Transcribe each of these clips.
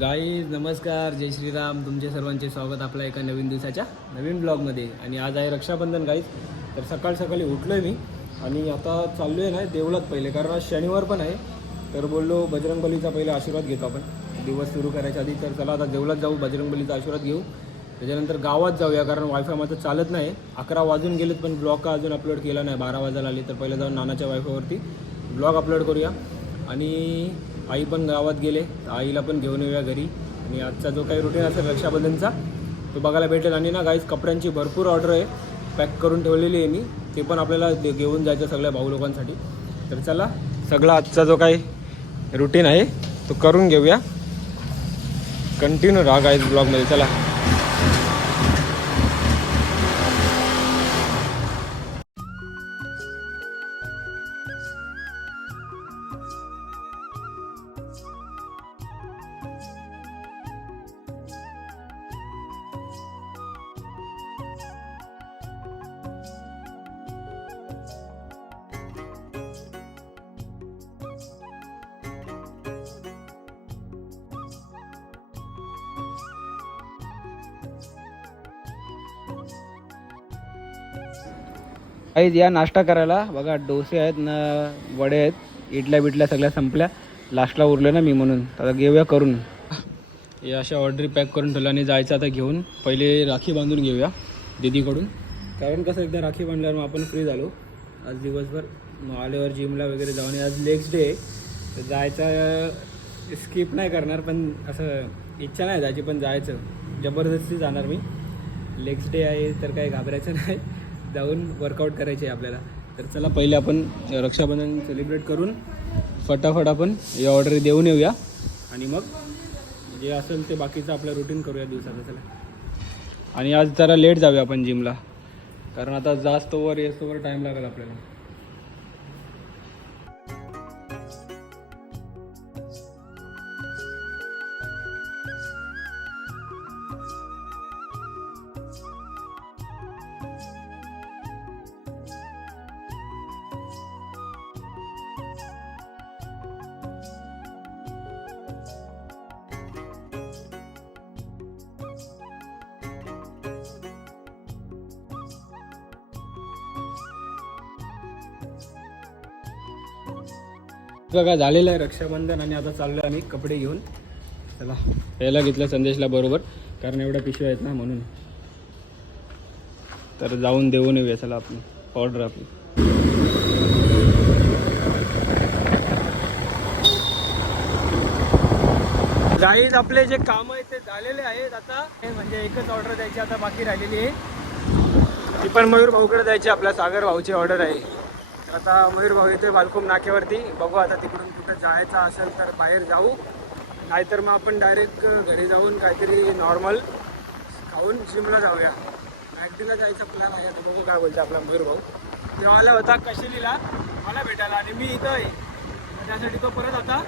Guys नमस्कार, जय श्रीराम. तुमचे सर्वांचे स्वागत आपल्या एका नवीन दिवसाच्या नवीन ब्लॉगमध्ये. आणि आज आहे रक्षाबंधन गाईज. तर सकाळी उठलो आहे मी आणि आता चाललो आहे ना देवळात पहिले, कारण आज शनिवार पण आहे. तर बोललो बजरंगबलीचा पहिले आशीर्वाद घेतो आपण दिवस सुरू करायच्या आधी. तर चला आता देवळात जाऊ, बजरंगबलीचा आशीर्वाद घेऊ. त्याच्यानंतर गावात जाऊया, कारण वायफाय माझं चालत नाही. 11 वाजून गेलेत पण ब्लॉग का अजून अपलोड केला नाही. 12 वाजायला आले. तर पहिलं जाऊन नानाच्या वायफायवरती ब्लॉग अपलोड करूया. आणि आई पण गावात गेले, तर आईला पण घेऊन येऊया घरी. आणि आजचा जो काही रुटीन असेल रक्षाबंधनचा तो बघायला भेटेल. आणि ना गाईज कपड्यांची भरपूर ऑर्डर आहे, पॅक करून ठेवलेली आहे मी. ते पण आपल्याला घेऊन जायचं सगळ्या भाऊ लोकांसाठी. तर चला सगळा आजचा जो काही रुटीन आहे तो करून घेऊया. कंटिन्यू राहा गाईज ब्लॉगमध्ये. चला काही या नाश्ता करायला बघा, डोसे आहेत ना, वडे आहेत, इडल्या बिडल्या सगळ्या संपल्या. लास्टला उरलं ना मी, म्हणून आता घेऊया करून. हे अशा ऑर्डरी पॅक करून ठेवल्या आणि जायचं आता घेऊन. पहिले राखी बांधून घेऊया दीदीकडून, कारण कसं एकदा राखी बांधल्यावर मग आपण फ्री झालो. आज दिवसभर मग आल्यावर जिमला वगैरे जाऊन. आज लेग्स डे तर जायचं, स्किप नाही करणार, पण असं इच्छा नाही जायची, पण जायचं जबरदस्ती जाणार मी. लेग्स डे आहे तर काही घाबरायचं नाही, जाऊन वर्कआउट करायचे आहे आपल्याला. तर चला पहिले आपण रक्षाबंधन सेलिब्रेट करून फटाफट आपण हे ऑर्डर देऊन येऊया आणि मग जे असेल ते बाकीचं आपलं रुटीन करूया दिवसाचं. चला. आणि आज जरा लेट जाऊया आपण जिमला, कारण आता जास्त ओवर येस्तोवर टाईम लागेल आपल्याला. बघा झालेलं आहे रक्षाबंधन आणि आता चाललो आम्ही कपडे घेऊन. चला पहिला घेतलं संदेशला बरोबर, कारण एवढ्या पिशव्या आहेत ना म्हणून. तर जाऊन देऊन येऊया चला आपली ऑर्डर आपली. गाईज आपले जे काम आहेत ते झालेले आहेत आता. म्हणजे एकच ऑर्डर द्यायची आता बाकी राहिलेली आहे, ती पण मयूर भाऊकडे द्यायची. आपल्या सागर भाऊची ऑर्डर आहे. आता मयूर भाऊ येतोय बालकोम नाक्यावरती. बघू आता तिकडून कुठं जायचं असेल तर बाहेर जाऊ, नाहीतर मग आपण डायरेक्ट घरी जाऊन काहीतरी नॉर्मल खाऊन जिमला जाऊया. मॅगडीला जायचा प्लॅन आहे. आता बघू काय बोलतो आपला मयूर भाऊ. तेव्हा आला होता कशेलीला मला भेटायला आणि मी इथं आहे, त्यासाठी तो परत आता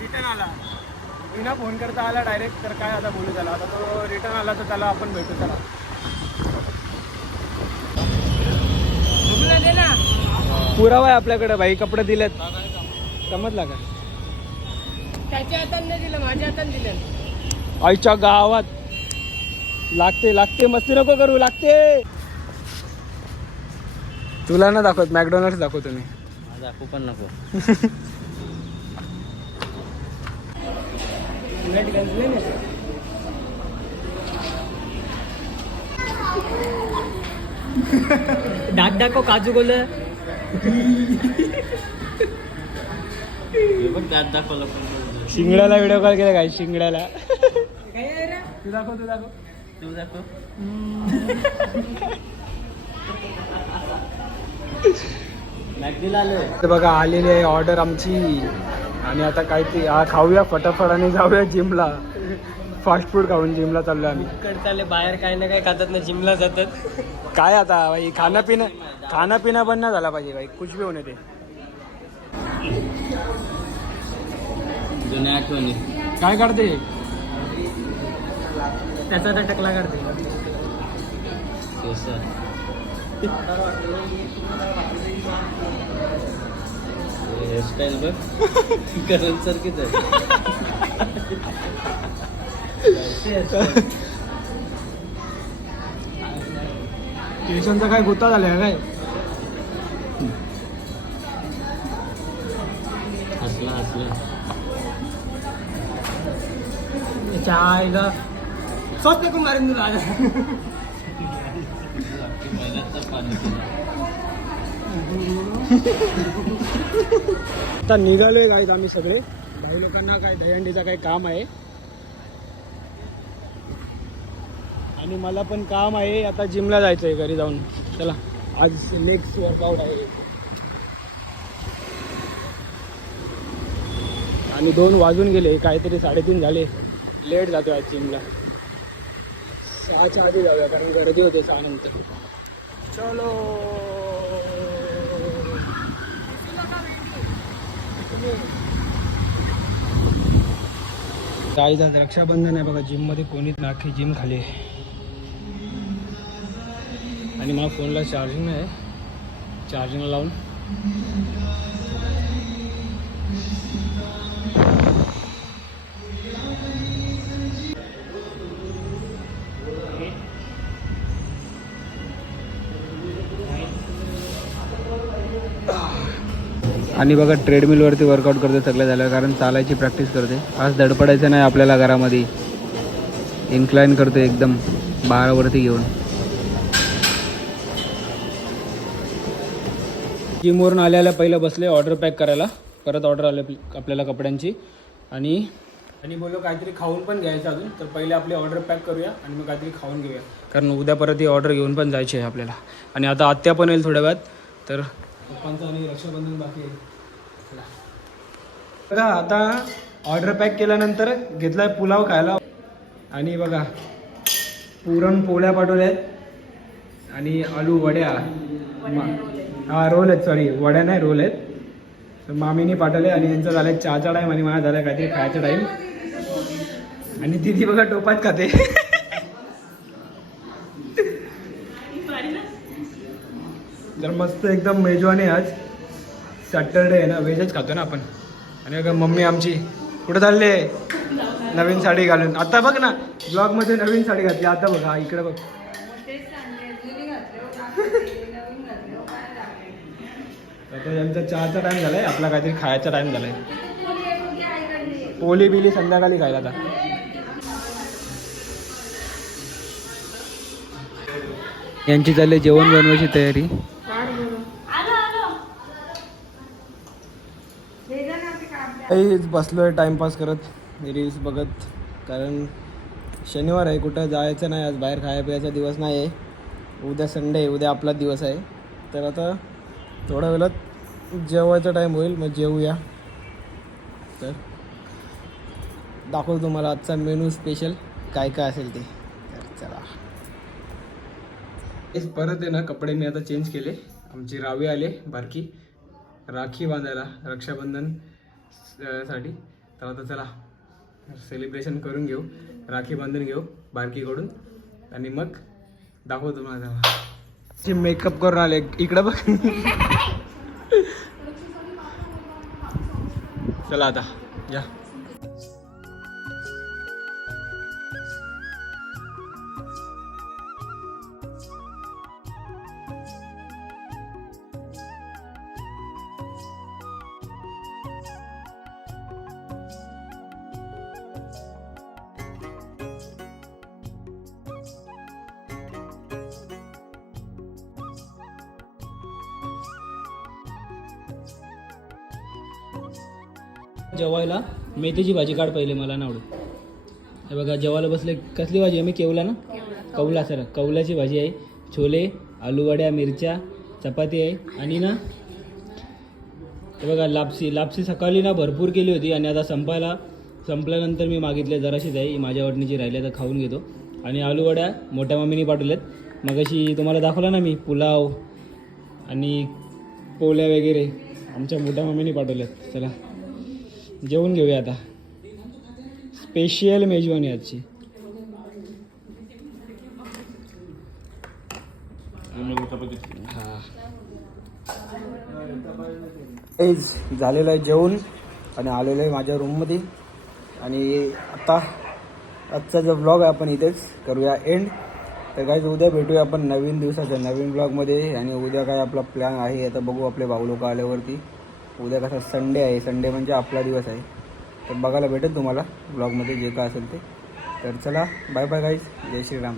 रिटर्न आला. विना फोन करता आला डायरेक्ट. तर काय आता बोलू त्याला. आता तो रिटर्न आला तर त्याला आपण भेटू. त्याला पुरावा आहे आपल्याकडे भाई, कपडे दिलेत. समजला का? त्याच्या हाताने दिलं, माझ्या हाताने दिलं. आईच्या गावात लागते मस्ती नको करू, लागते. तुला ना दाखवत, मॅकडॉनल्ड्स दाखवतो मी. दाखवू पण नको. दात दाखव, काजू गोल. दाखवलं शिंगड्याला व्हिडिओ कॉल केला काय? शिंगड्याला तू दाखव. बघा आलेली आहे ऑर्डर आमची. आणि आता काय ते खाऊया फटाफट आणि जाऊया जिमला. फास्ट फूड खाऊन जिमला चाललो आम्ही. चालले बाहेर काही ना काही खातात ना, जिमला जातात. काय आता भाई, खाणं पिणं पण नाही झाला पाहिजे भाई, कुछ भी होणे ते. जुन्या आठवणी काय काढते? त्याचा टकला काढते. हेअरस्टाईल बघ करण सारखीच आहे. केसांचा काय गोता झाला काय? हसला चायला स्वस्त करून मारेन तुला मेहनतचं पाणी. आता निघालोय गाईत आम्ही सगळे. भाई लोकांना काय दहीहंडीचं काही काम आहे आणि मला पण काम आहे. आता जिमला जायचं आहे घरी जाऊन. चला आज लेग्स वर्कआउट आहे आणि 2 वाजून गेले, काहीतरी 3:30 झाले. लेट जातो आज जिमला. 6च्या आधी जाऊया कारण गर्दी होते 6 नंतर. चलो गाईज आज रक्षाबंधन आहे बघा. जिममध्ये कोणीच नाखी जिम खाली आहे आणि मला फोनला चार्जिंग नाही आहे. चार्जिंगला लावून आणि बघा ट्रेडमिलवरती वर्कआउट करते सगळं झालं कारण चालायची प्रॅक्टिस करते. आज धडपडायचं नाही आपल्याला घरामध्ये. इन्क्लाइन करते एकदम 12वरती घेऊन. जिमवरून आल्याला पहिलं बसले ऑर्डर पॅक करायला. परत ऑर्डर आले आपल्याला कपड्यांची आणि बोललो काहीतरी खाऊन पण घ्यायचं अजून. तर पहिले आपली ऑर्डर पॅक करूया आणि मग काहीतरी खाऊन घेऊया कारण उद्या परत ही ऑर्डर घेऊन पण जायची आहे आपल्याला. आणि आता आत्या पण येईल थोड्या वेळात. तर पप्पांचं आणि रक्षाबंधन बाकी आहे. बघा आता ऑर्डर पॅक केल्यानंतर घेतला आहे पुलाव खायला आणि बघा पुरणपोळ्या पाठवल्या आहेत आणि आलू वड्या. हा रोल आहेत, सॉरी वड्या नाही रोल आहेत. तर मामीने पाठवले आणि यांचं झालं आहे चहाचा टाईम आणि मला झालं काहीतरी खायचा टाईम. आणि तिथे बघा टोपात खाते. तर मस्त एकदम मेजवानी. आज सॅटरडे आहे ना, व्हेजच खातो ना आपण. आणि बघा मम्मी आमची कुठं चालले नवीन साडी घालून. आता बघ ना ब्लॉगमध्ये नवीन साडी घातली. आता बघा इकडे बघ. आता यांचा चहाचा टाईम झालाय, आपला काहीतरी खायचा टाईम झालाय. पोली बिली संध्याकाळी खायला. आता यांची चालली जेवण बनवायची तयारी. बसलोय टाइमपास करत रील्स बघत कारण शनिवार आहे. कुठं जायचं नाही आज. बाहेर खाया प्यायचा दिवस नाही आहे. उद्या संडे आहे, उद्या आपला दिवस आहे. तर आता थोड्या वेळात जेवायचा टाईम होईल, मग जेवूया. तर दाखवतो तुम्हाला आजचा मेनू स्पेशल काय काय असेल ते. तर चला. परत आहे ना कपडे मी आता चेंज केले. आमची रावी आले बारकी राखी बांधायला रक्षाबंधन साठी. तर आता चला सेलिब्रेशन करून घेऊ, राखी बांधून घेऊ बारकीकडून आणि मग दाखवतो तुम्हाला. मेकअप करून आले इकडं बघ. चला आता या. जेवायला मेथीची भाजी काढ पहिले, मला नाही आवडत. हे बघा जेवायला बसले. कसली भाजी आहे? मी केवला ना, कौला सर कौलाची भाजी आहे. छोले, आलूवड्या, मिरच्या, चपाती आहे आणि ना हे बघा लापसी सकाळी ना भरपूर केली होती आणि आता संपल्यानंतर मी मागितले जराशीच आहे, माझ्या वाटणीची राहिली तर खाऊन घेतो. आणि आलूवड्या मोठ्या मामीने पाठवल्यात. मग अशी तुम्हाला दाखवला ना मी पुलाव आणि पोळ्या वगैरे आमच्या मोठ्या मामीने पाठवल्यात. चला जेवून घेऊया आता. स्पेशल मेजवानी आजची. हा काहीच झालेलं आहे जेवण आणि आलेलं आहे माझ्या रूममध्ये. आणि आता आजचा जो ब्लॉग आहे आपण इथेच करूया एंड. तर काहीच उद्या भेटूया आपण नवीन दिवसाच्या नवीन ब्लॉगमध्ये. आणि उद्या काय आपला प्लॅन आहे आता बघू आपले भाऊ लोक आल्यावरती. उद्या कसा संडे आहे, संडे म्हणजे आपला दिवस आहे. तर बघायला भेटेल तुम्हाला ब्लॉगमध्ये जे काय असेल ते. तर चला बाय बाय गाईज, जय श्रीराम.